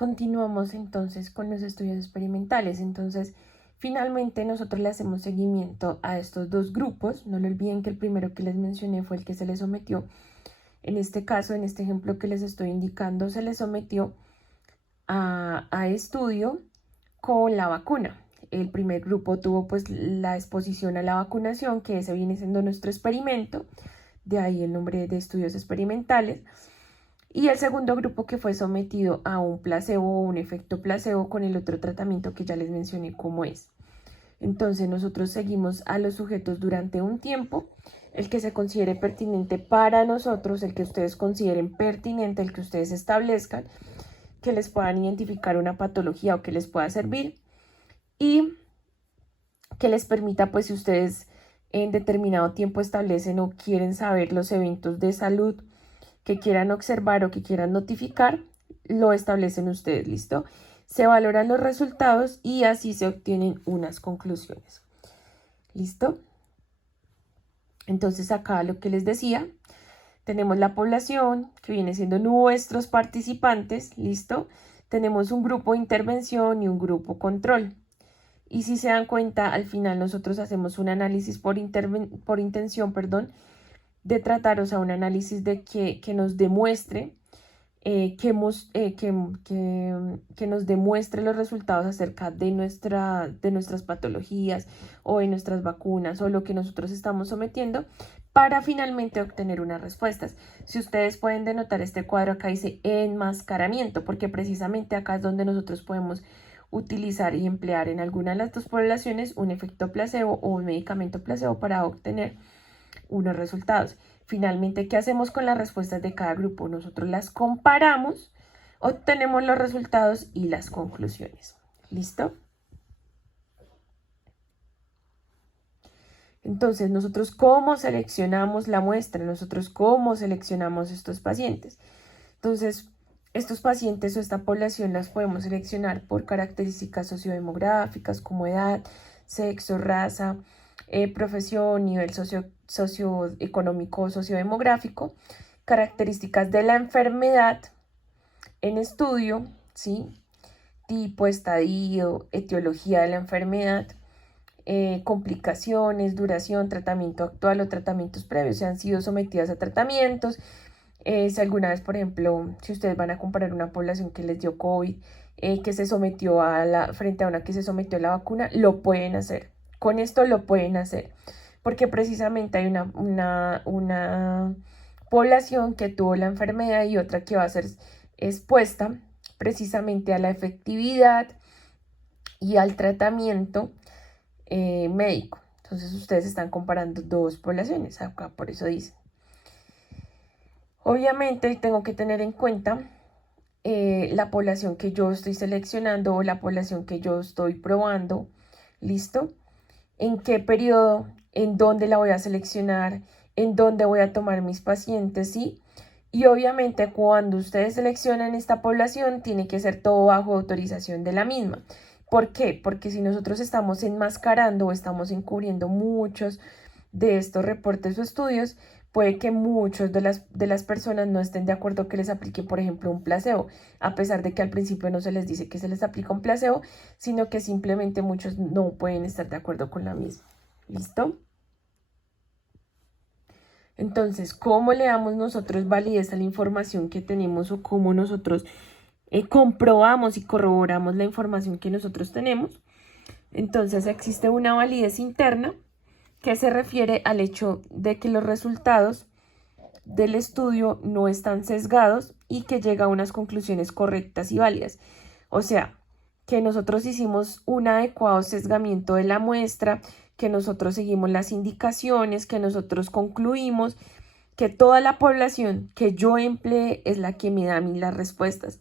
continuamos entonces con los estudios experimentales. Entonces, finalmente nosotros le hacemos seguimiento a estos dos grupos. No lo olviden que el primero que les mencioné fue el que se les sometió. En este caso, en este ejemplo que les estoy indicando, se les sometió a estudio con la vacuna. El primer grupo tuvo pues la exposición a la vacunación, que ese viene siendo nuestro experimento, de ahí el nombre de estudios experimentales. Y el segundo grupo que fue sometido a un placebo o un efecto placebo con el otro tratamiento que ya les mencioné cómo es. Entonces nosotros seguimos a los sujetos durante un tiempo, el que se considere pertinente para nosotros, el que ustedes consideren pertinente, el que ustedes establezcan, que les puedan identificar una patología o que les pueda servir y que les permita, pues si ustedes en determinado tiempo establecen o quieren saber los eventos de salud que quieran observar o que quieran notificar, lo establecen ustedes, ¿listo? Se valoran los resultados y así se obtienen unas conclusiones. ¿Listo? Entonces acá lo que les decía, tenemos la población que viene siendo nuestros participantes, ¿listo? Tenemos un grupo de intervención y un grupo control. Y si se dan cuenta, al final nosotros hacemos un análisis por intención, de tratar, o sea, un análisis de que nos demuestre que nos demuestre los resultados acerca de nuestras patologías o de nuestras vacunas o lo que nosotros estamos sometiendo para finalmente obtener unas respuestas. Si ustedes pueden denotar este cuadro, acá dice enmascaramiento, porque precisamente acá es donde nosotros podemos utilizar y emplear en alguna de las dos poblaciones un efecto placebo o un medicamento placebo para obtener unos resultados. Finalmente, ¿qué hacemos con las respuestas de cada grupo? Nosotros las comparamos, obtenemos los resultados y las conclusiones. ¿Listo? Entonces, nosotros cómo seleccionamos la muestra, nosotros cómo seleccionamos estos pacientes. Entonces, estos pacientes o esta población las podemos seleccionar por características sociodemográficas como edad, sexo, raza, profesión, nivel socioeconómico, sociodemográfico, características de la enfermedad en estudio, ¿sí? Tipo, estadio, etiología de la enfermedad, complicaciones, duración, tratamiento actual o tratamientos previos, se han sido sometidas a tratamientos. Si alguna vez, por ejemplo, si ustedes van a comparar una población que les dio COVID, que se sometió frente a una que se sometió a la vacuna, lo pueden hacer. Con esto lo pueden hacer, porque precisamente hay una población que tuvo la enfermedad y otra que va a ser expuesta precisamente a la efectividad y al tratamiento médico. Entonces ustedes están comparando dos poblaciones, acá por eso dicen. Obviamente tengo que tener en cuenta la población que yo estoy seleccionando o la población que yo estoy probando, ¿listo? En qué periodo, en dónde la voy a seleccionar, en dónde voy a tomar mis pacientes, ¿sí? Y obviamente cuando ustedes seleccionan esta población, tiene que ser todo bajo autorización de la misma. ¿Por qué? Porque si nosotros estamos enmascarando o estamos encubriendo muchos de estos reportes o estudios, puede que muchos de las personas no estén de acuerdo que les aplique, por ejemplo, un placebo, a pesar de que al principio no se les dice que se les aplica un placebo, sino que simplemente muchos no pueden estar de acuerdo con la misma. ¿Listo? Entonces, ¿cómo le damos nosotros validez a la información que tenemos o cómo nosotros comprobamos y corroboramos la información que nosotros tenemos? Entonces, existe una validez interna que se refiere al hecho de que los resultados del estudio no están sesgados y que llega a unas conclusiones correctas y válidas. O sea, que nosotros hicimos un adecuado sesgamiento de la muestra, que nosotros seguimos las indicaciones, que nosotros concluimos que toda la población que yo empleé es la que me da a mí las respuestas.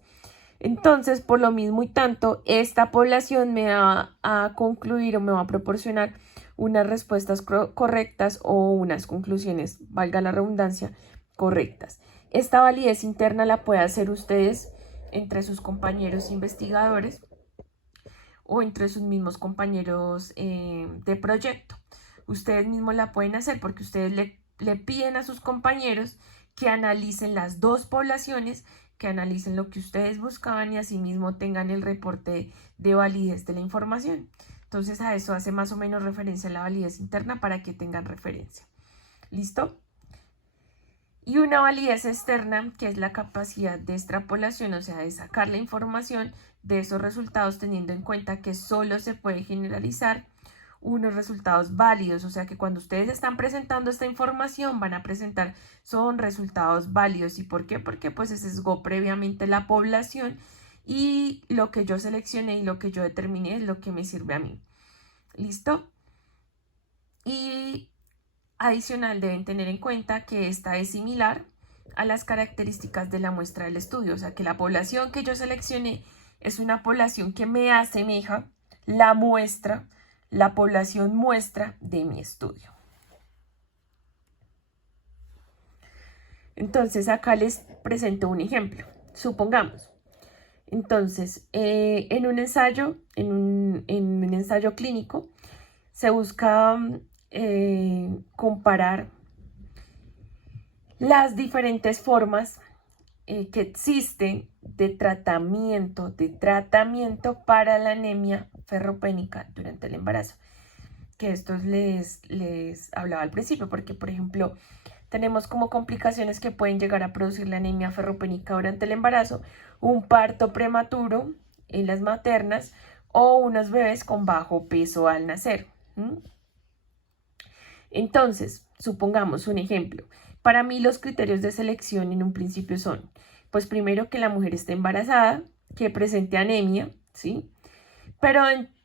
Entonces, por lo mismo y tanto, esta población me va a concluir o me va a proporcionar unas respuestas correctas o unas conclusiones, valga la redundancia, correctas. Esta validez interna la pueden hacer ustedes entre sus compañeros investigadores o entre sus mismos compañeros de proyecto. Ustedes mismos la pueden hacer porque ustedes le piden a sus compañeros que analicen las dos poblaciones que analicen lo que ustedes buscaban y asimismo tengan el reporte de validez de la información. Entonces a eso hace más o menos referencia la validez interna para que tengan referencia. ¿Listo? Y una validez externa, que es la capacidad de extrapolación, o sea, de sacar la información de esos resultados teniendo en cuenta que solo se puede generalizar unos resultados válidos, o sea que cuando ustedes están presentando esta información van a presentar son resultados válidos. ¿Y por qué? Porque pues se sesgó previamente la población y lo que yo seleccioné y lo que yo determiné es lo que me sirve a mí. ¿Listo? Y adicional deben tener en cuenta que esta es similar a las características de la muestra del estudio, o sea que la población que yo seleccioné es una población que me asemeja la muestra, la población muestra de mi estudio. Entonces acá les presento un ejemplo. Supongamos, entonces en un ensayo clínico se busca comparar las diferentes formas que existen de tratamiento para la anemia ferropénica durante el embarazo. Que estos les hablaba al principio, porque por ejemplo tenemos como complicaciones que pueden llegar a producir la anemia ferropénica durante el embarazo, un parto prematuro en las maternas o unos bebés con bajo peso al nacer. Entonces, supongamos un ejemplo. Para mí los criterios de selección en un principio son, pues primero que la mujer esté embarazada, que presente anemia, ¿sí? Pero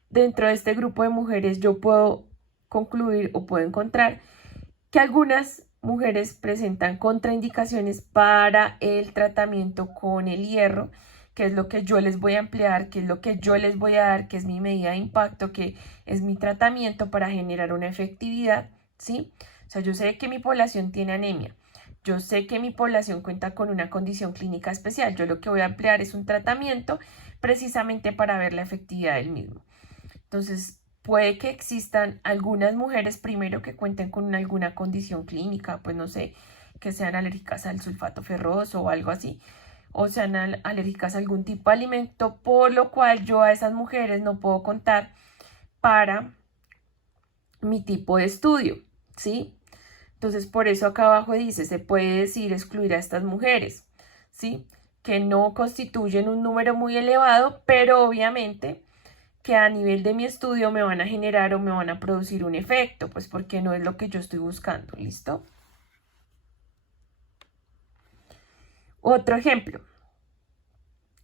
dentro de este grupo de mujeres yo puedo concluir o puedo encontrar que algunas mujeres presentan contraindicaciones para el tratamiento con el hierro, que es lo que yo les voy a emplear, que es lo que yo les voy a dar, que es mi medida de impacto, que es mi tratamiento para generar una efectividad, ¿sí? O sea, yo sé que mi población tiene anemia, yo sé que mi población cuenta con una condición clínica especial, yo lo que voy a emplear es un tratamiento precisamente para ver la efectividad del mismo. Entonces, puede que existan algunas mujeres primero que cuenten con alguna condición clínica, pues no sé, que sean alérgicas al sulfato ferroso o algo así, o sean alérgicas a algún tipo de alimento, por lo cual yo a esas mujeres no puedo contar para mi tipo de estudio, ¿sí? Entonces, por eso acá abajo dice, se puede decir excluir a estas mujeres, ¿sí? Que no constituyen un número muy elevado, pero obviamente que a nivel de mi estudio me van a generar o me van a producir un efecto, pues porque no es lo que yo estoy buscando, ¿listo? Otro ejemplo,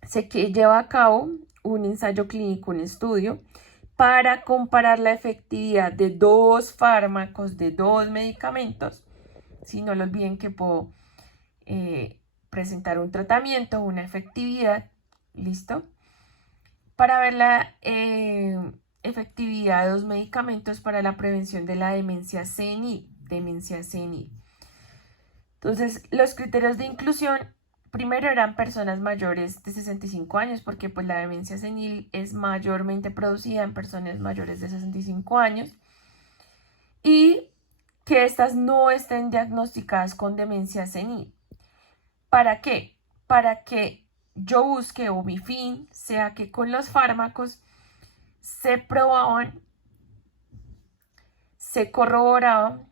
sé que lleva a cabo un ensayo clínico, un estudio, para comparar la efectividad de dos fármacos, de dos medicamentos. Si no lo olviden que puedo presentar un tratamiento, una efectividad, ¿listo? Para ver la efectividad de dos medicamentos para la prevención de la demencia senil. Entonces, los criterios de inclusión, primero eran personas mayores de 65 años, porque pues la demencia senil es mayormente producida en personas mayores de 65 años, y que estas no estén diagnosticadas con demencia senil. ¿Para qué? Para que yo busque, o mi fin sea que con los fármacos se probaban, se corroboraban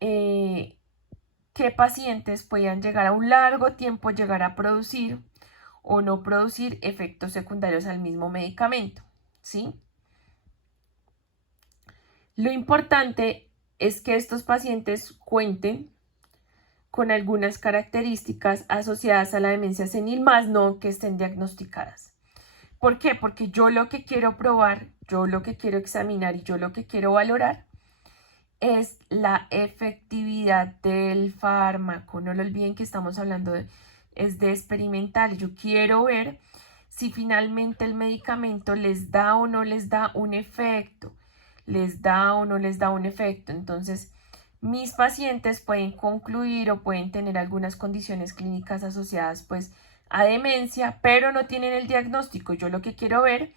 qué pacientes podían llegar a un largo tiempo, llegar a producir o no producir efectos secundarios al mismo medicamento, ¿sí? Lo importante es que estos pacientes cuenten con algunas características asociadas a la demencia senil, más no que estén diagnosticadas. ¿Por qué? Porque yo lo que quiero probar, yo lo que quiero examinar y yo lo que quiero valorar es la efectividad del fármaco. No lo olviden que estamos hablando es de experimental. Yo quiero ver si finalmente el medicamento les da o no les da un efecto. Les da o no les da un efecto. Entonces, mis pacientes pueden concluir o pueden tener algunas condiciones clínicas asociadas pues a demencia, pero no tienen el diagnóstico. Yo lo que quiero ver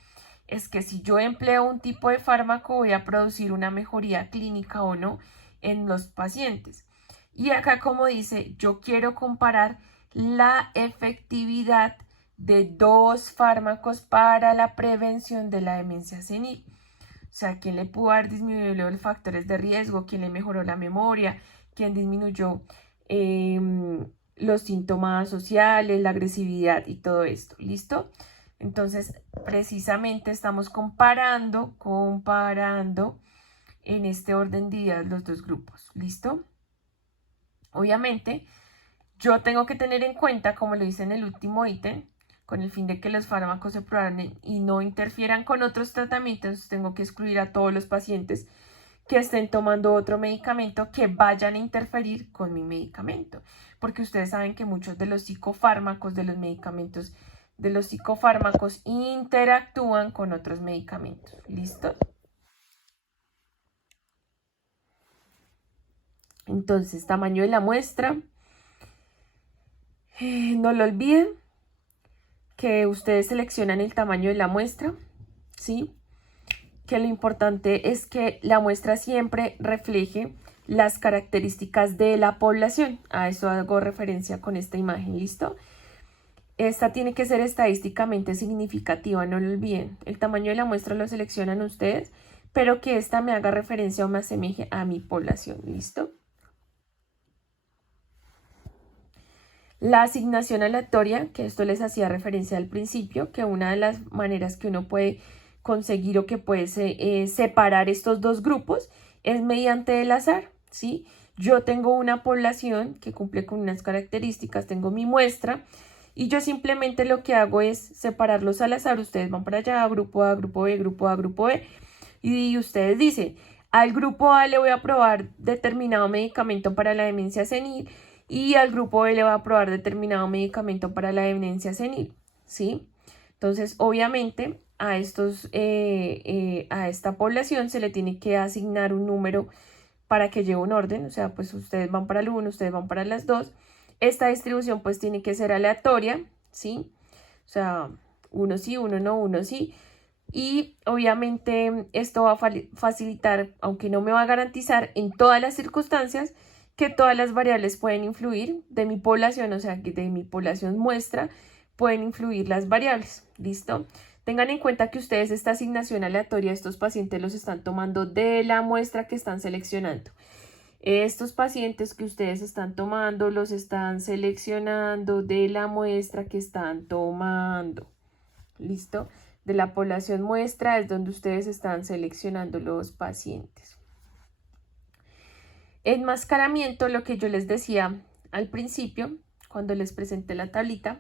es que si yo empleo un tipo de fármaco voy a producir una mejoría clínica o no en los pacientes. Y acá, como dice, yo quiero comparar la efectividad de 2 fármacos para la prevención de la demencia senil. O sea, quién le pudo haber disminuido los factores de riesgo, quién le mejoró la memoria, quién disminuyó los síntomas sociales, la agresividad y todo esto. ¿Listo? Entonces, precisamente estamos comparando en este orden de ideas los dos grupos. ¿Listo? Obviamente, yo tengo que tener en cuenta, como lo dice en el último ítem, con el fin de que los fármacos se prueben y no interfieran con otros tratamientos, tengo que excluir a todos los pacientes que estén tomando otro medicamento que vayan a interferir con mi medicamento. Porque ustedes saben que muchos de los psicofármacos, de los medicamentos, de los psicofármacos interactúan con otros medicamentos. ¿Listo? Entonces, tamaño de la muestra. No lo olviden que ustedes seleccionan el tamaño de la muestra, ¿sí? Que lo importante es que la muestra siempre refleje las características de la población. A eso hago referencia con esta imagen, ¿listo? Esta tiene que ser estadísticamente significativa, no lo olviden. El tamaño de la muestra lo seleccionan ustedes, pero que esta me haga referencia o me asemeje a mi población, ¿listo? La asignación aleatoria, que esto les hacía referencia al principio, que una de las maneras que uno puede conseguir o que puede separar estos dos grupos es mediante el azar, ¿sí? Yo tengo una población que cumple con unas características, tengo mi muestra y yo simplemente lo que hago es separarlos al azar. Ustedes van para allá, grupo A, grupo B, grupo A, grupo B, y ustedes dicen, al grupo A le voy a probar determinado medicamento para la demencia senil y al grupo B le va a probar determinado medicamento para la demencia senil, ¿sí? Entonces, obviamente, a esta población se le tiene que asignar un número para que lleve un orden, o sea, pues ustedes van para el 1, ustedes van para las 2. Esta distribución pues tiene que ser aleatoria, ¿sí? O sea, uno sí, uno no, uno sí. Y obviamente esto va a facilitar, aunque no me va a garantizar en todas las circunstancias, que todas las variables pueden influir de mi población, o sea, que de mi población muestra pueden influir las variables, ¿listo? Tengan en cuenta que ustedes esta asignación aleatoria, estos pacientes los están tomando de la muestra que están seleccionando. Estos pacientes que ustedes están tomando los están seleccionando de la muestra que están tomando, ¿listo? De la población muestra es donde ustedes están seleccionando los pacientes. Enmascaramiento, lo que yo les decía al principio, cuando les presenté la tablita,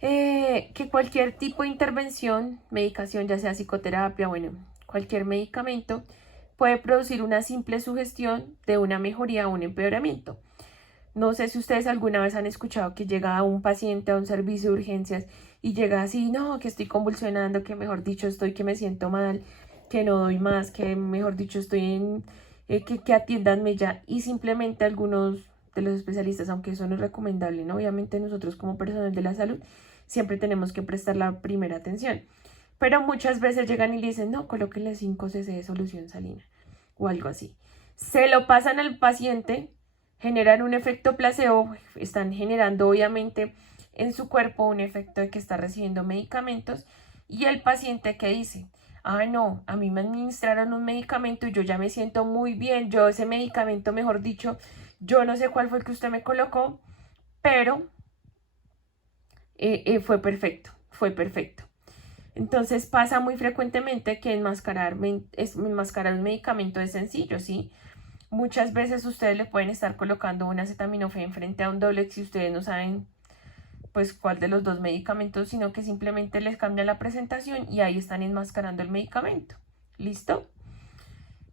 que cualquier tipo de intervención, medicación, ya sea psicoterapia, bueno, cualquier medicamento, puede producir una simple sugestión de una mejoría o un empeoramiento. No sé si ustedes alguna vez han escuchado que llega un paciente a un servicio de urgencias y llega así, no, que estoy convulsionando, que mejor dicho estoy, que me siento mal, que no doy más, que mejor dicho estoy en, que atiéndanme ya. Y simplemente algunos de los especialistas, aunque eso no es recomendable, ¿no? Obviamente nosotros como personal de la salud siempre tenemos que prestar la primera atención. Pero muchas veces llegan y le dicen, no, colóquenle 5 cc de solución salina o algo así. Se lo pasan al paciente, generan un efecto placebo, están generando obviamente en su cuerpo un efecto de que está recibiendo medicamentos y el paciente que dice, ah no, a mí me administraron un medicamento y yo ya me siento muy bien, yo ese medicamento, mejor dicho, yo no sé cuál fue el que usted me colocó, pero fue perfecto, fue perfecto. Entonces pasa muy frecuentemente que enmascarar un medicamento es sencillo, ¿sí? Muchas veces ustedes le pueden estar colocando un acetaminofén frente a un Dolex si ustedes no saben pues cuál de los dos medicamentos, sino que simplemente les cambia la presentación y ahí están enmascarando el medicamento. ¿Listo?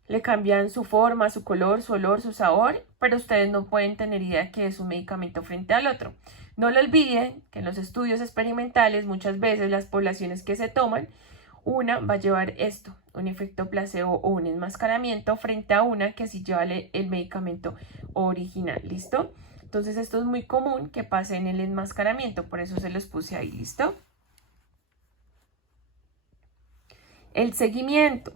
Le cambian su forma, su color, su olor, su sabor, pero ustedes no pueden tener idea que es un medicamento frente al otro. No lo olviden que en los estudios experimentales muchas veces las poblaciones que se toman, una va a llevar esto, un efecto placebo o un enmascaramiento frente a una que sí lleva el medicamento original, ¿listo? Entonces esto es muy común que pase en el enmascaramiento, por eso se los puse ahí, ¿listo? El seguimiento.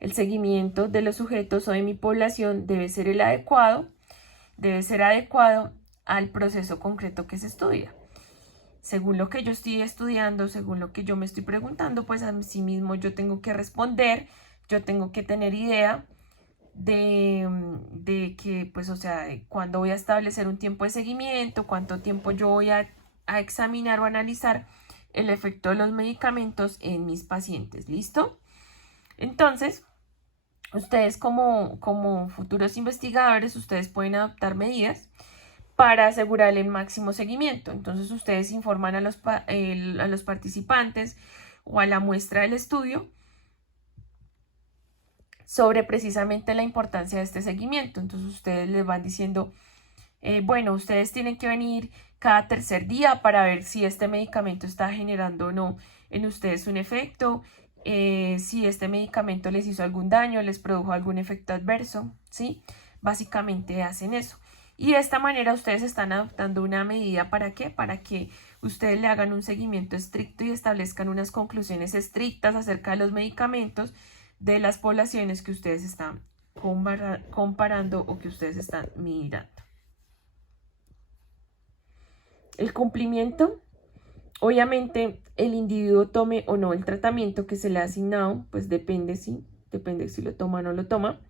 El seguimiento de los sujetos o de mi población debe ser el adecuado. Debe ser adecuado al proceso concreto que se estudia. Según lo que yo estoy estudiando, según lo que yo me estoy preguntando, pues a sí mismo yo tengo que responder, yo tengo que tener idea de que, pues, o sea, cuándo voy a establecer un tiempo de seguimiento, cuánto tiempo yo voy a examinar o analizar el efecto de los medicamentos en mis pacientes. ¿Listo? Entonces, ustedes como futuros investigadores, ustedes pueden adoptar medidas para asegurar el máximo seguimiento. Entonces, ustedes informan a los participantes o a la muestra del estudio sobre precisamente la importancia de este seguimiento. Entonces, ustedes les van diciendo, bueno, ustedes tienen que venir cada tercer día para ver si este medicamento está generando o no en ustedes un efecto, si este medicamento les hizo algún daño, les produjo algún efecto adverso, ¿sí? Básicamente hacen eso. Y de esta manera ustedes están adoptando una medida, ¿para qué? Para que ustedes le hagan un seguimiento estricto y establezcan unas conclusiones estrictas acerca de los medicamentos de las poblaciones que ustedes están comparando o que ustedes están mirando. El cumplimiento, obviamente el individuo tome o no el tratamiento que se le ha asignado, pues depende si lo toma o no lo toma.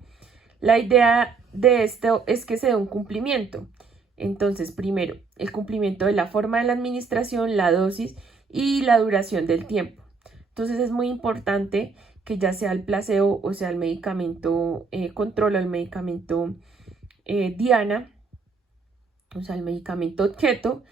La idea de esto es que se dé un cumplimiento. Entonces, primero, el cumplimiento de la forma de la administración, la dosis y la duración del tiempo. Entonces, es muy importante que ya sea el placebo o sea el medicamento control o el medicamento diana, o sea el medicamento objeto,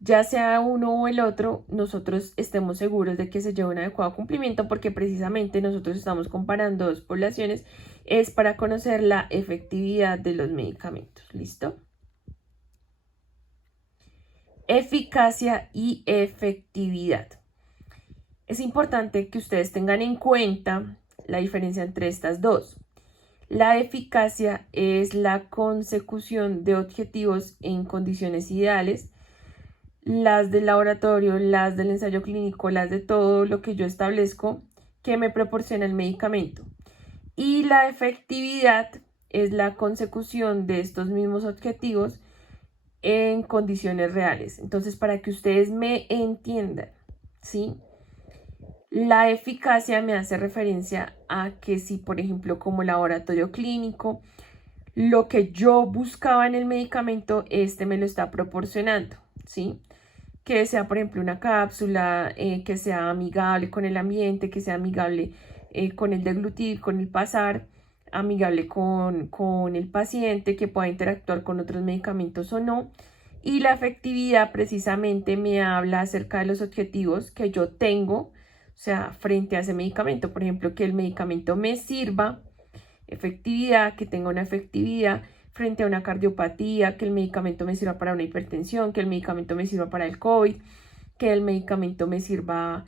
ya sea uno o el otro, nosotros estemos seguros de que se lleve un adecuado cumplimiento, porque precisamente nosotros estamos comparando dos poblaciones, es para conocer la efectividad de los medicamentos. ¿Listo? Eficacia y efectividad. Es importante que ustedes tengan en cuenta la diferencia entre estas dos. La eficacia es la consecución de objetivos en condiciones ideales. Las del laboratorio, las del ensayo clínico, las de todo lo que yo establezco que me proporciona el medicamento. Y la efectividad es la consecución de estos mismos objetivos en condiciones reales. Entonces, para que ustedes me entiendan, ¿sí? La eficacia me hace referencia a que si, por ejemplo, como laboratorio clínico, lo que yo buscaba en el medicamento, me lo está proporcionando, ¿sí? Que sea, por ejemplo, una cápsula, que sea amigable con el ambiente, que sea amigable con el deglutir, con el pasar, amigable con el paciente, que pueda interactuar con otros medicamentos o no. Y la efectividad precisamente me habla acerca de los objetivos que yo tengo, o sea, frente a ese medicamento. Por ejemplo, que el medicamento me sirva, efectividad, que tenga una efectividad frente a una cardiopatía, que el medicamento me sirva para una hipertensión, que el medicamento me sirva para el COVID, que el medicamento me sirva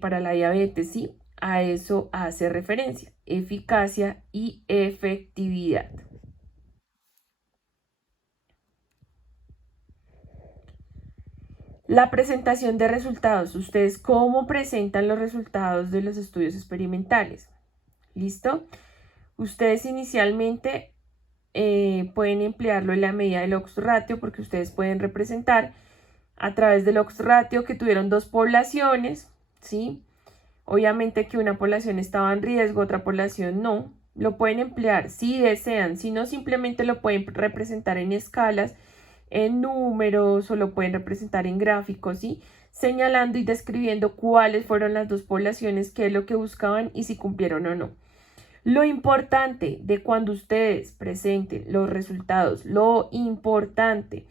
para la diabetes, ¿sí? A eso hace referencia, eficacia y efectividad. La presentación de resultados. ¿Ustedes cómo presentan los resultados de los estudios experimentales? ¿Listo? Ustedes inicialmente pueden emplearlo en la medida del odds ratio, porque ustedes pueden representar a través del odds ratio que tuvieron dos poblaciones, ¿sí? Obviamente que una población estaba en riesgo, otra población no. Lo pueden emplear si desean, si no, simplemente lo pueden representar en escalas, en números, o lo pueden representar en gráficos, ¿sí? Señalando y describiendo cuáles fueron las dos poblaciones, qué es lo que buscaban y si cumplieron o no. Lo importante de cuando ustedes presenten los resultados, lo importante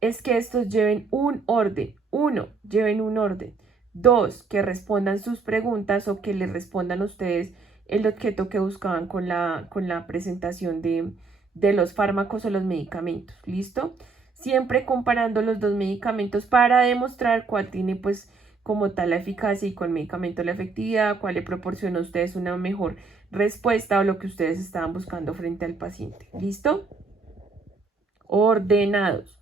es que estos lleven un orden. 1, lleven un orden. 2, que respondan sus preguntas o que les respondan a ustedes el objeto que buscaban con la presentación de los fármacos o los medicamentos. ¿Listo? Siempre comparando los dos medicamentos para demostrar cuál tiene pues como tal la eficacia y cuál medicamento la efectividad, cuál le proporciona a ustedes una mejor respuesta o lo que ustedes estaban buscando frente al paciente. ¿Listo? Ordenados.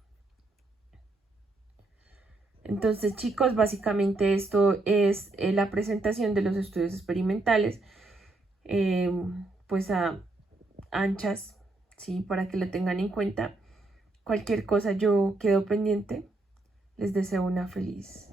Entonces, chicos, básicamente esto es la presentación de los estudios experimentales, pues a anchas, ¿sí? Para que lo tengan en cuenta. Cualquier cosa yo quedo pendiente. Les deseo una feliz